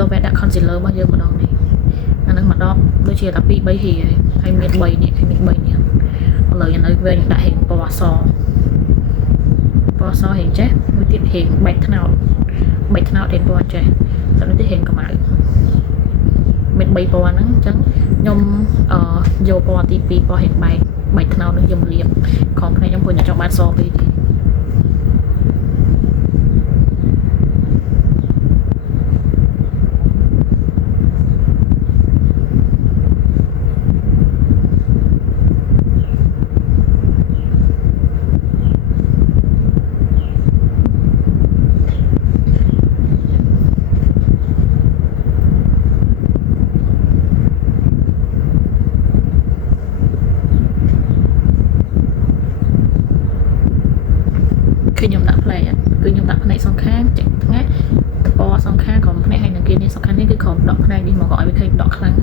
ដល់ពេលដាក់ concealer របស់យើងម្ដងនេះអានឹងមកដល់ដូចជាតែ2 3ហៀហើយមាន3នេះហើយមាន3នេះឥឡូវយើងនៅវិញដាក់ហេងពណ៌អសហេងចេះមួយទៀតហេងបែកថ្នោតហេងពណ៌ចេះតែនេះហេងកម្ៅមាន3ពណ៌ហ្នឹងអញ្ចឹងខ្ញុំយកពណ៌ទី2ពណ៌ហេងបែកថ្នោតនឹងយកមកលាបខំភ្នែកខ្ញុំព្រោះខ្ញុំចង់បានសពេកទេគឺខ្ញុំដាក់ផ្លែគឺខ្ញុំដាក់ផ្នែកសងខាងចេះថ្ងៃពណ៌សងខាងក្រុមផ្នែកហើយនឹងគេនេះសំខាន់នេះគឺក្រុមដកផ្នែកនេះមកក៏ឲ្យវាឃើញដកខ្លាំង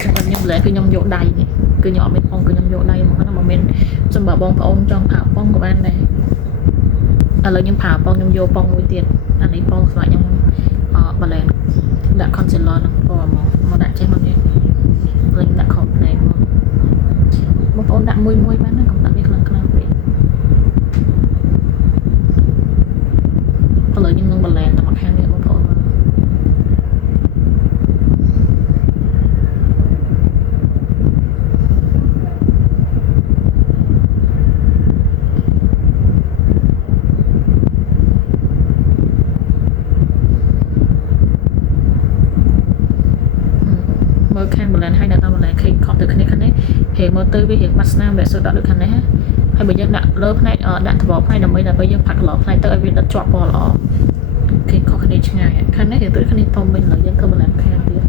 ខ្ញុំលែងគឺខ្ញុំយកដៃនេះគឺខ្ញុំអត់មានប៉ុងគឺខ្ញុំយកដៃមកហ្នឹងមកមានសម្រាប់បងប្អូនចង់ប្រើប៉ុងក៏បានដែរឥឡូវខ្ញុំប្រើប៉ុងខ្ញុំយកប៉ុងមួយទៀតអានេះប៉ុងសម្រាប់ខ្ញុំបាឡែនដាក់ concealer ហ្នឹងពណ៌មកដាក់ចេះមកនេះលេងដាក់ក្រុមផ្នែកមកបងប្អូនដាក់មួយបានណាកុំដាក់វាខ្លាំងពេកឥឡូវខ្ញុំនឹងបន្លែតែមកខាងនេះបងប្អូនមើលខាងបន្លែហើយដាក់ដល់បន្លែឃើញខកទៅគ្នានេះហេមើលទៅវារៀងបាត់ស្នាមវាសើដាក់ដូចខាងនេះហើយបើយើងដាក់លើផ្នែកដាក់ថ្មផ្នែកដើម្បីយើងផាត់ color ផ្នែកទៅឲ្យវាដិតជាប់ពណ៌ល្អគេខុសគ្នាឆ្ងាយខាងនេះរៀងដូចគ្នាធំវិញឡើយយើងធ្វើបន្លែខាងទៀត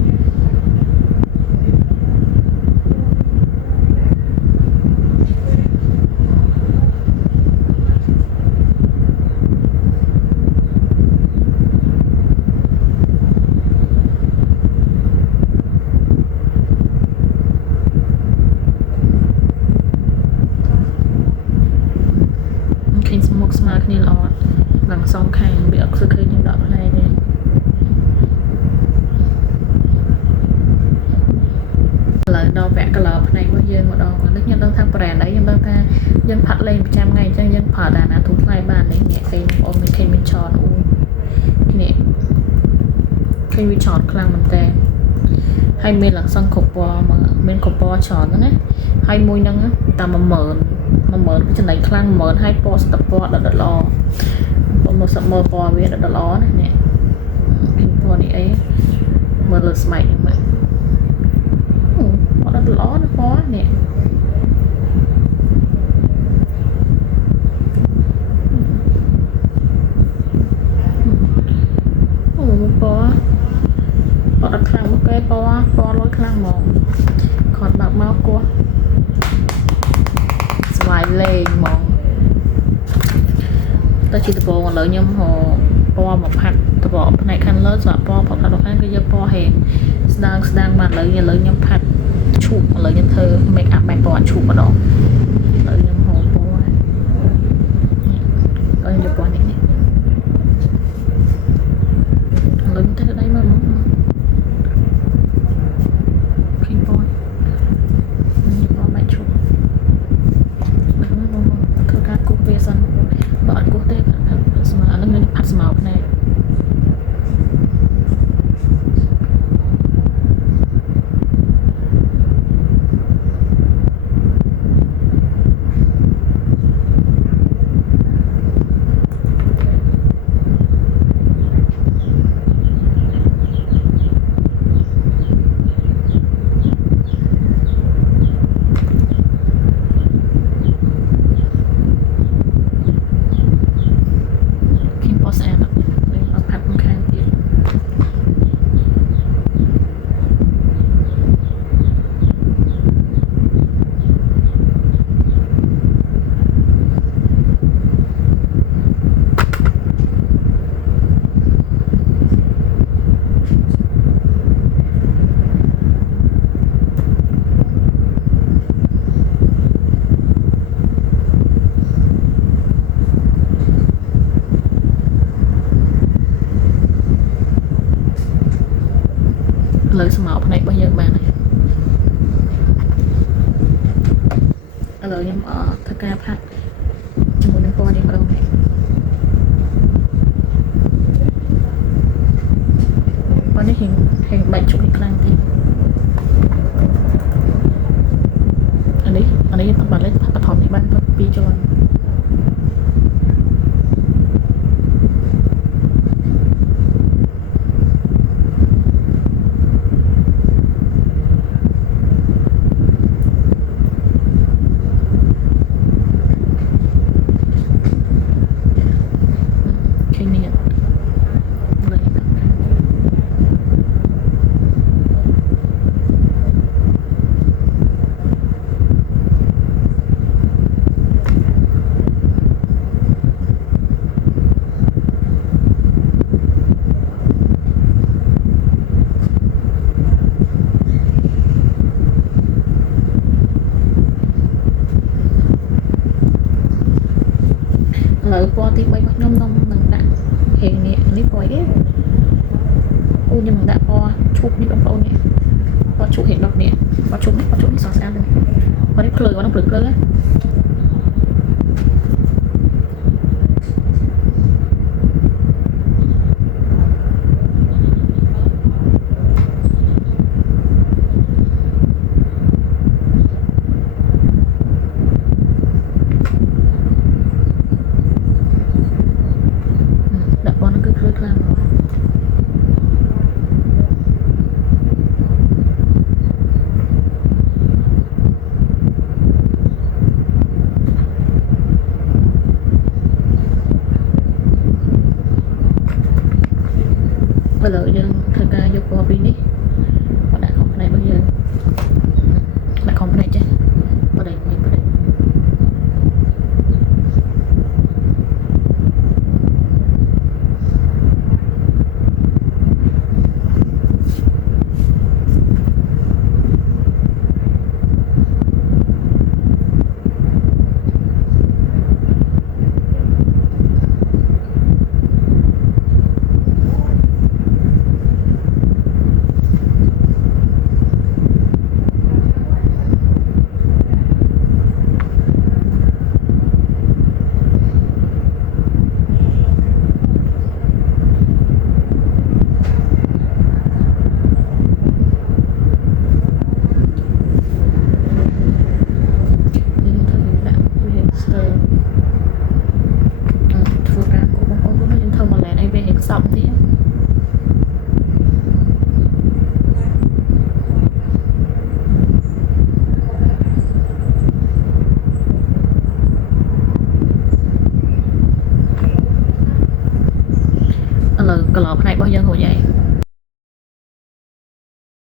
មុខស្មើគ្នាល្អឡើងសងខាងវាអត់ឃើញខ្ញុំដាក់ផ្លែទេឥឡូវដល់ពាក់ color ផ្នែករបស់យើងម្ដងនេះខ្ញុំដឹងថា brand អីខ្ញុំដឹងថាយើងផាត់លេងប្រចាំថ្ងៃអញ្ចឹងយើងប្រើតាណាទូថ្លៃបាននេះអ្នកឃើញបងប្អូនឃើញមានឆតនេះឃើញវាឆតខ្លាំងមែនតើហើយមានលក្ខសង្កពណ៌មានកពណ៌ឆតណាហើយមួយហ្នឹងតែ10000ចំណេញខ្លាំង10000ហើយពណ៌ស្ទពណ៌ដិតល្អបងមកសមើលពណ៌វាដិតល្អណានេះឃើញពណ៌នេះអីមើលលើស្បែកហ្នឹងមើលពណ៌ដិតល្អណាពណ៌នេះពណ៌អត់ខ្លាំងមកគេពណ៌លុយខ្លាំងហ្មងគាត់បើកមកគោះស្វាយលេងហ្មងទៅជាដំបូងឥឡូវខ្ញុំហៅពណ៌មកផាត់ដំបូងផ្នែកខាងលើសម្រាប់ពណ៌ផាត់ខាងគឺយកពណ៌ហេងស្ដើងមកឥឡូវខ្ញុំផាត់ឈូកឥឡូវខ្ញុំធ្វើ make up បែបពណ៌ឈូកម្ដងឥឡូវខ្ញុំហៅពណ៌ហើយយកពណ៌នេះឥឡូវខ្ញុំធ្វើដៃមើលមកឃើញពណ៌បែបឈូកធ្វើការគូសវាសិនបើអត់គូសទេស្មើអានឹងផាត់ស្មៅផ្នែក លើស្មៅផ្នែករបស់យើងបានហើយឥឡូវខ្ញុំធ្វើការផាត់ជាមួយនឹងពណ៌នេះម្ដងនេះពណ៌នេះហេងបាច់ជុកខ្លាំងតិចអានេះខ្ញុំបាត់លេខបឋមនេះបាន2ជាន់ឥឡូវពណ៌ទី3របស់ខ្ញុំខ្ញុំនឹងដាក់ហេងនេះពណ៌អីអូខ្ញុំនឹងដាក់ពណ៌ឈូកនេះបងប្អូននេះពណ៌ឈូកហេងដុតនេះពណ៌ឈូកនេះសស្អាតទេពណ៌នេះភ្លើហ្នឹងភ្លើភ្លើដាក់ពណ៌ហ្នឹងគឺភ្លើខ្លាំងឥឡូវយើងធ្វើការយកពណ៌ពីរនេះមកដាក់ក្នុងផ្នែករបស់យើងដាក់ក្នុងផ្នែកចេះបដិញបដិឥឡូវកន្លងផ្នែករបស់យើងរួចហើយ